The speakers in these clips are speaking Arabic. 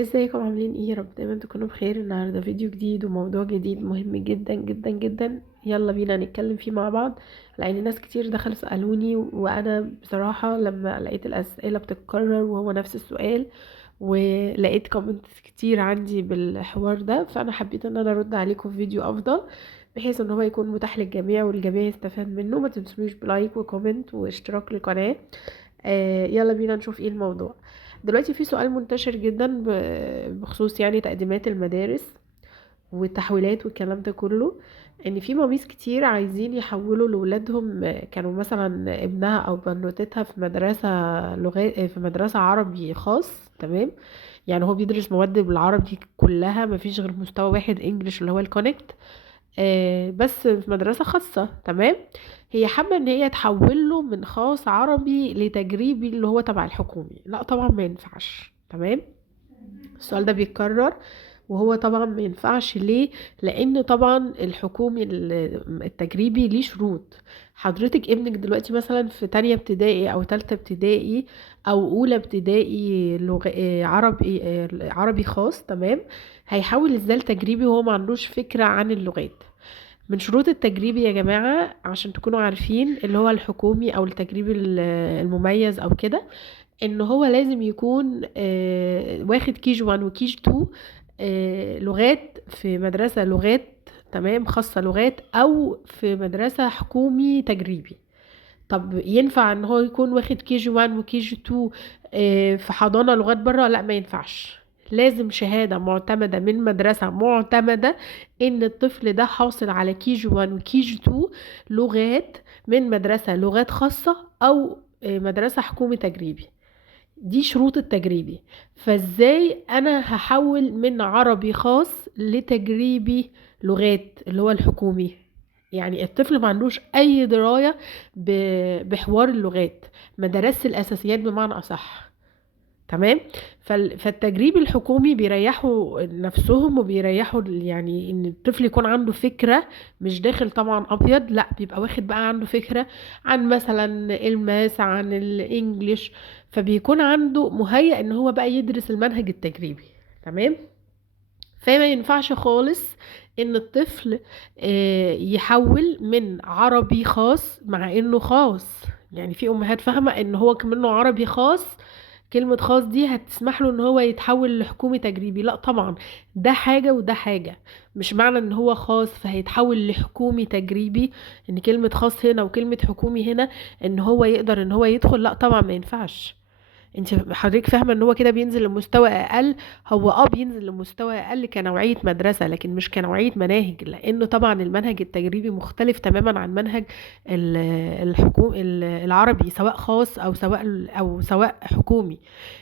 ازيكم عاملين ايه؟ يا رب دايما تكونوا بخير. النهارده فيديو جديد وموضوع جديد مهم جدا جدا جدا، يلا بينا نتكلم فيه مع بعض. لان ناس كتير دخلوا سألوني، وانا بصراحة لما لقيت الاسئلة بتتكرر وهو نفس السؤال، ولقيت كومنتس كتير عندي بالحوار ده، فانا حبيت ان انا ارد عليكم في فيديو افضل، بحيث ان هو يكون متاح للجميع والجميع يستفاد منه. ما تنسونيش بلايك وكومنت واشتراك للقناة. يلا بينا نشوف ايه الموضوع. دلوقتي في سؤال منتشر جدا بخصوص يعني تقديمات المدارس والتحويلات والكلام ده كله، ان في ماميس كتير عايزين يحولوا لولادهم. كانوا مثلا ابنها او بنوتتها في مدرسة لغات، في مدرسة عربي خاص، تمام؟ يعني هو بيدرس مواد بالعربي كلها، مفيش غير مستوى واحد انجليش اللي هو الكونكت، بس في مدرسة خاصة، تمام؟ هي حابة ان هي تحول له من خاص عربي لتجريبي اللي هو تبع الحكومي. لا طبعا ما ينفعش، تمام؟ السؤال ده بيتكرر، وهو طبعا ما ينفعش. ليه؟ لان طبعا الحكومي التجريبي ليه شروط. حضرتك ابنك دلوقتي مثلا في تانية ابتدائي او تالتة ابتدائي او اولى ابتدائي عربي، عربي خاص، تمام؟ هيحول ازاي التجريبي وهو ما عندوش فكرة عن اللغات؟ من شروط التجريبي يا جماعة عشان تكونوا عارفين، اللي هو الحكومي او التجريبي المميز او كده، ان هو لازم يكون واخد كي جي 1 وكي جي 2 لغات في مدرسة لغات، تمام، خاصة لغات، او في مدرسة حكومي تجريبي. طب ينفع ان هو يكون واخد كي جي 1 وكي جي 2 في حضانة لغات بره؟ لا، ما ينفعش. لازم شهادة معتمدة من مدرسة معتمدة ان الطفل ده حاصل على كي جي 1 وكي جي 2 لغات من مدرسة لغات خاصة او مدرسة حكومي تجريبي. دي شروط التجريبي. فازاي انا هحول من عربي خاص لتجريبي لغات اللي هو الحكومي؟ يعني الطفل ما عندوش اي دراية بحوار اللغات، ما درسش الاساسيات بمعنى اصح، تمام؟ فالتجريب الحكومي بيريحوا نفسهم وبيريحوا يعني ان الطفل يكون عنده فكرة، مش داخل طبعا ابيض، لا بيبقى واخد بقى عنده فكرة عن مثلا الماس، عن الانجليش، فبيكون عنده مهيأ ان هو بقى يدرس المنهج التجريبي، تمام؟ فما ينفعش خالص ان الطفل يحول من عربي خاص مع انه خاص. يعني في امهات فاهمة ان هو كمنه عربي خاص، كلمة خاص دي هتسمح له ان هو يتحول لحكومي تجريبي. لا طبعا، ده حاجة وده حاجة. مش معنى ان هو خاص فهيتحول لحكومي تجريبي، ان كلمة خاص هنا وكلمة حكومي هنا ان هو يقدر ان هو يدخل. لا طبعا ما ينفعش. انت حضرتك فاهمه ان هو كده بينزل لمستوى اقل. هو بينزل لمستوى اقل كنوعيه مدرسه، لكن مش كنوعيه مناهج، لانه طبعا المنهج التجريبي مختلف تماما عن منهج الحكوم العربي، سواء خاص او سواء حكومي.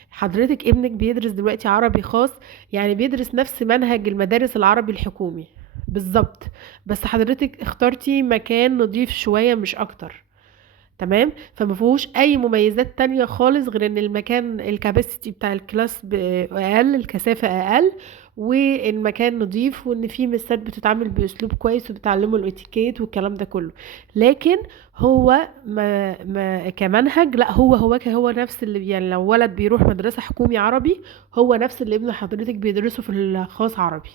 حضرتك ابنك بيدرس دلوقتي عربي خاص، يعني بيدرس نفس منهج المدارس العربي الحكومي بالظبط، بس حضرتك اخترتي مكان نضيف شويه مش اكتر، تمام؟ فما فيهوش اي مميزات تانية خالص غير ان المكان الكاباسيتي بتاع الكلاس اقل، الكثافة اقل، والمكان نظيف، وان في مستر بتتعامل باسلوب كويس وبتعلمه الاتيكيت والكلام ده كله. لكن هو ما كمنهج، لا هو نفس اللي يعني لو ولد بيروح مدرسة حكومي عربي، هو نفس اللي ابن حضرتك بيدرسه في الخاص عربي.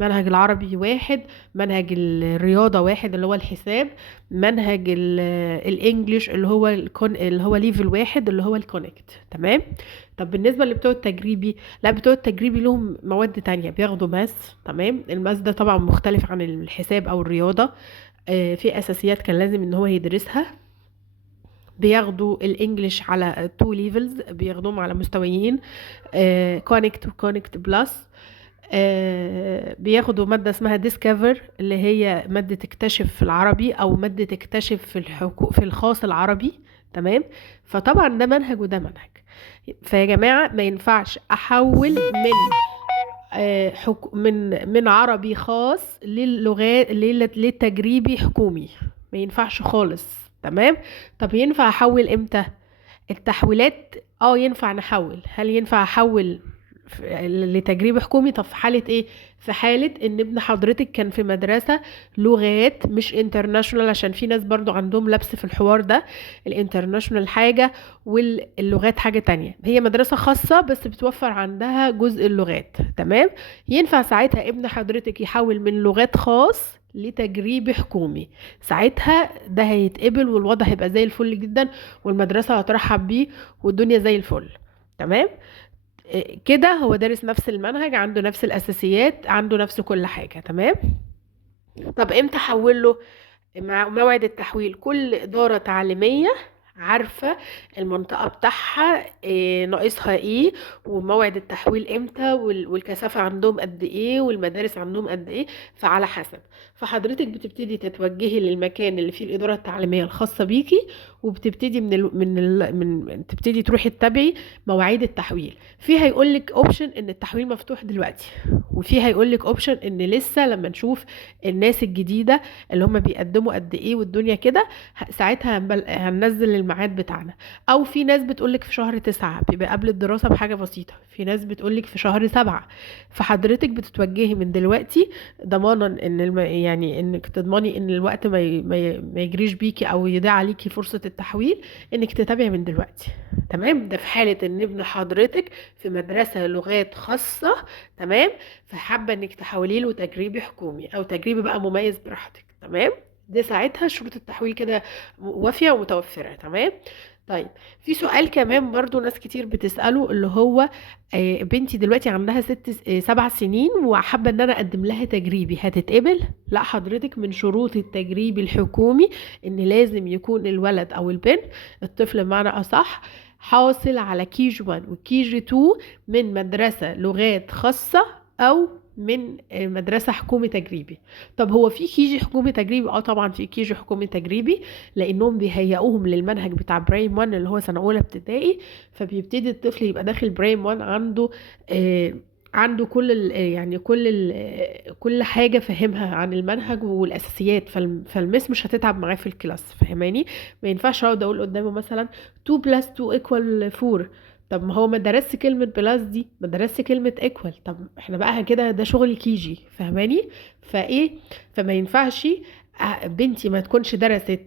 منهج العربي واحد، منهج الرياضة واحد اللي هو الحساب، منهج الانجليش اللي هو ليفل واحد اللي هو الكونكت، تمام؟ طب بالنسبة لبتوع التجريبي، لا بتوع التجريبي لهم مواد تانية، بياخدوا ماس، تمام؟ الماس ده طبعا مختلف عن الحساب او الرياضة. في اساسيات كان لازم ان هو يدرسها. بياخدوا الانجليش على تو ليفلز، بياخدوهم على مستويين، كونكت وكونكت بلس. بياخدوا مادة اسمها ديسكفر، اللي هي مادة اكتشف في العربي، او مادة اكتشف في الخاص العربي، تمام؟ فطبعا ده منهج وده منهج. فيا جماعة ما ينفعش احول من من عربي خاص للغات للتجريبي حكومي. ما ينفعش خالص، تمام؟ طب ينفع احول امتى؟ التحويلات ينفع نحول. هل ينفع احول لتجريبي حكومي. طب في حالة ايه؟ في حالة ان ابن حضرتك كان في مدرسة لغات مش انترناشونال، عشان في ناس برضو عندهم لبس في الحوار ده. الانترناشونال حاجة واللغات حاجة تانية. هي مدرسة خاصة بس بتوفر عندها جزء اللغات، تمام. ينفع ساعتها ابن حضرتك يحول من لغات خاص لتجريبي حكومي. ساعتها ده هيتقبل والوضع هيبقى زي الفل جدا، والمدرسة هترحب بيه والدنيا زي الفل، تمام. كده هو دارس نفس المنهج، عنده نفس الأساسيات، عنده نفس كل حاجة، تمام. طب امتى حوله؟ مع موعد التحويل كل إدارة تعليمية عارفة المنطقة بتاعها إيه ناقصها ايه، وموعد التحويل امتى، والكثافة عندهم قد ايه، والمدارس عندهم قد ايه. فعلى حسب، فحضرتك بتبتدي تتوجهي للمكان اللي فيه الإدارة التعليمية الخاصة بيكي، وبتبتدي تبتدي تروحي تتابعي مواعيد التحويل. في هيقولك اوبشن ان التحويل مفتوح دلوقتي، وفي هيقولك اوبشن ان لسه لما نشوف الناس الجديدة اللي هم بيقدموا قد ايه والدنيا كده، ساعتها هننزل الميعاد بتاعنا. او في ناس بتقولك في شهر 9 بيبقى قبل الدراسة بحاجة بسيطة، في ناس بتقولك في شهر 7. فحضرتك بتتوجهي من دلوقتي ضمانا ان يعني انك تضمني ان الوقت ما يجريش بيكي او يضيع عليكي فرصة التحويل، انك تتابعي من دلوقتي، تمام. ده في حالة ان ابن حضرتك في مدرسة لغات خاصة، تمام. فحابة انك تحولي له تجريبي حكومي او تجريبي بقى مميز براحتك، تمام. دي ساعتها شروط التحويل كده وافية ومتوفرة، تمام. طيب، في سؤال كمان برضو ناس كتير بتسأله، اللي هو بنتي دلوقتي عندها 7 سنين وحابة ان انا اقدم لها تجريبي، هتتقبل؟ لا حضرتك، من شروط التجريبي الحكومي ان لازم يكون الولد او البنت، الطفل بمعنى اصح، حاصل على كي جي 1 وكي جي 2 من مدرسة لغات خاصة او من مدرسة حكومي تجريبي. طب هو في كيجي حكومي تجريبي؟ اه طبعا في كيجي حكومي تجريبي، لانهم بيهيئوهم للمنهج بتاع برايم 1 اللي هو سنة اولى ابتدائي. فبيبتدي الطفل يبقى داخل برايم 1 عنده عنده كل يعني كل حاجة فهمها عن المنهج والأساسيات. فالمس مش هتتعب معاه في الكلاس، فهماني؟ ما ينفعش اقعد اقول قدامه مثلا 2 plus 2 equal 4. طب ما هو ما درسش كلمة بلاس دي، ما درسش كلمة ايكوال. طب احنا بقى كده ده شغل كيجي، فاهماني؟ فايه؟ فما ينفعش بنتي ما تكونش درست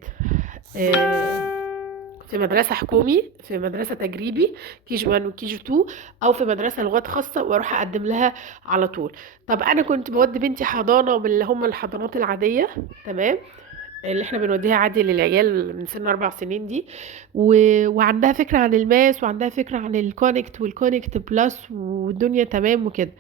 في مدرسة حكومي، في مدرسة تجريبي كي جي 1 وكي جي 2، او في مدرسة لغات خاصة واروح اقدم لها على طول. طب انا كنت بودي بنتي حضانة من اللي هم الحضانات العادية، تمام، اللي احنا بنوديها عادي للعيال من سن 4 سنين دي، وعندها فكرة عن الماس وعندها فكرة عن الكونكت والكونكت بلس والدنيا تمام وكده.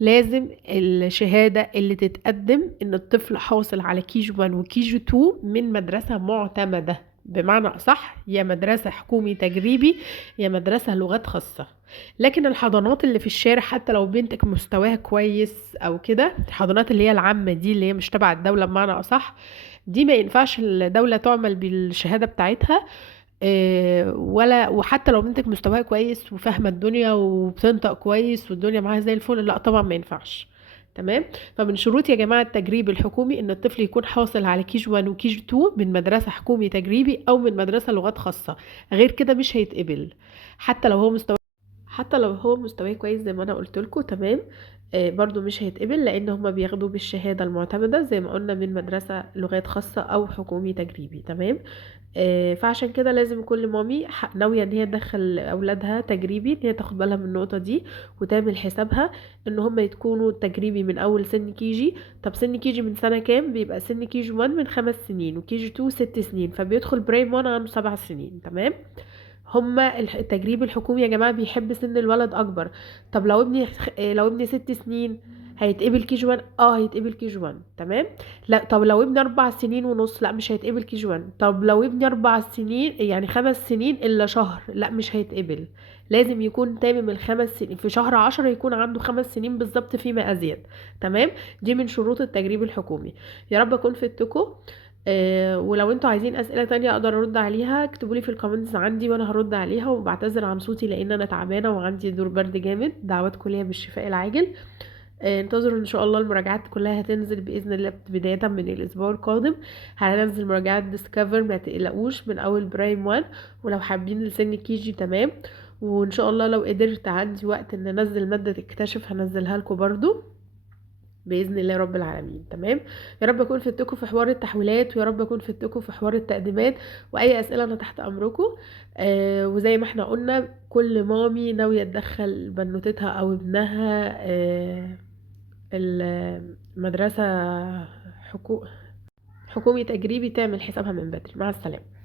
لازم الشهادة اللي تتقدم ان الطفل حاصل على كي جي 1 وكي جي 2 من مدرسة معتمدة، بمعنى أصح يا مدرسة حكومي تجريبي يا مدرسة لغات خاصة. لكن الحضانات اللي في الشارع حتى لو بنتك مستواها كويس او كده، الحضانات اللي هي العامة دي اللي هي مش تبع الدولة بمعنى أصح، دي ما ينفعش الدولة تعمل بالشهادة بتاعتها. ولا وحتى لو بنتك مستواها كويس وفاهمة الدنيا وبتنطق كويس والدنيا معاها زي الفل، لا طبعا ما ينفعش، تمام. فمن شروط يا جماعة التجريب الحكومي ان الطفل يكون حاصل على كي جي 1 وكي جي 2 من مدرسة حكومي تجريبي او من مدرسة لغات خاصة، غير كده مش هيتقبل. حتى لو هو مستواه كويس زي ما انا قلت لكم، تمام. برضو مش هيتقبل، لان هما بياخدوا بالشهادة المعتمدة زي ما قلنا من مدرسة لغات خاصة او حكومي تجريبي، تمام. فعشان كده لازم كل مامي ناوية ان هي تدخل اولادها تجريبي، ان هي تاخد بالها من النقطة دي وتعمل حسابها ان هم يتكونوا تجريبي من اول سن كيجي. طب سن كيجي من سنة كام؟ بيبقى سن كيجي 1 من 5 سنين وكيجي 2 6 سنين، فبيدخل برايم 1 عنده 7 سنين، تمام. هما التجريب الحكومي يا جماعة بيحب سن الولد اكبر. طب لو ابني 6 سنين هيتقبل كي جي 1؟ اه هيتقبل كي جي 1، تمام. لا طب لو ابني 4 سنين ونص، لا مش هيتقبل كي جي 1. طب لو ابني 4 سنين يعني 5 سنين الا شهر، لا مش هيتقبل. لازم يكون تامم ال5 سنين في شهر 10، يكون عنده 5 سنين بالظبط فيما ازيد، تمام. دي من شروط التجريب الحكومي. يا رب اكون فدتكم. ولو انتوا عايزين اسئله تانية اقدر ارد عليها، اكتبولي في الكومنتس عندي وانا هرد عليها. وبعتذر عن صوتي لان انا تعبانه وعندي دور برد جامد. دعواتكم ليا بالشفاء العاجل. انتظروا ان شاء الله المراجعات كلها هتنزل باذن الله بدايه من الاسبوع القادم. هننزل مراجعات ديسكفر، ما تقلقوش، من اول برايم 1. ولو حابين لسن كيجي تمام. وان شاء الله لو قدرت عندي وقت ان انزل مادة تكتشف هنزلها لكم برضو باذن الله رب العالمين. تمام. يا رب اكون فدتكم في حوار التحويلات، ويا رب اكون فدتكم في حوار التقديمات، واي اسئله انا تحت امركم. وزي ما احنا قلنا كل مامي ناويه تدخل بنوتتها او ابنها المدرسه حكومي تجريبي تعمل حسابها من بدري. مع السلامه.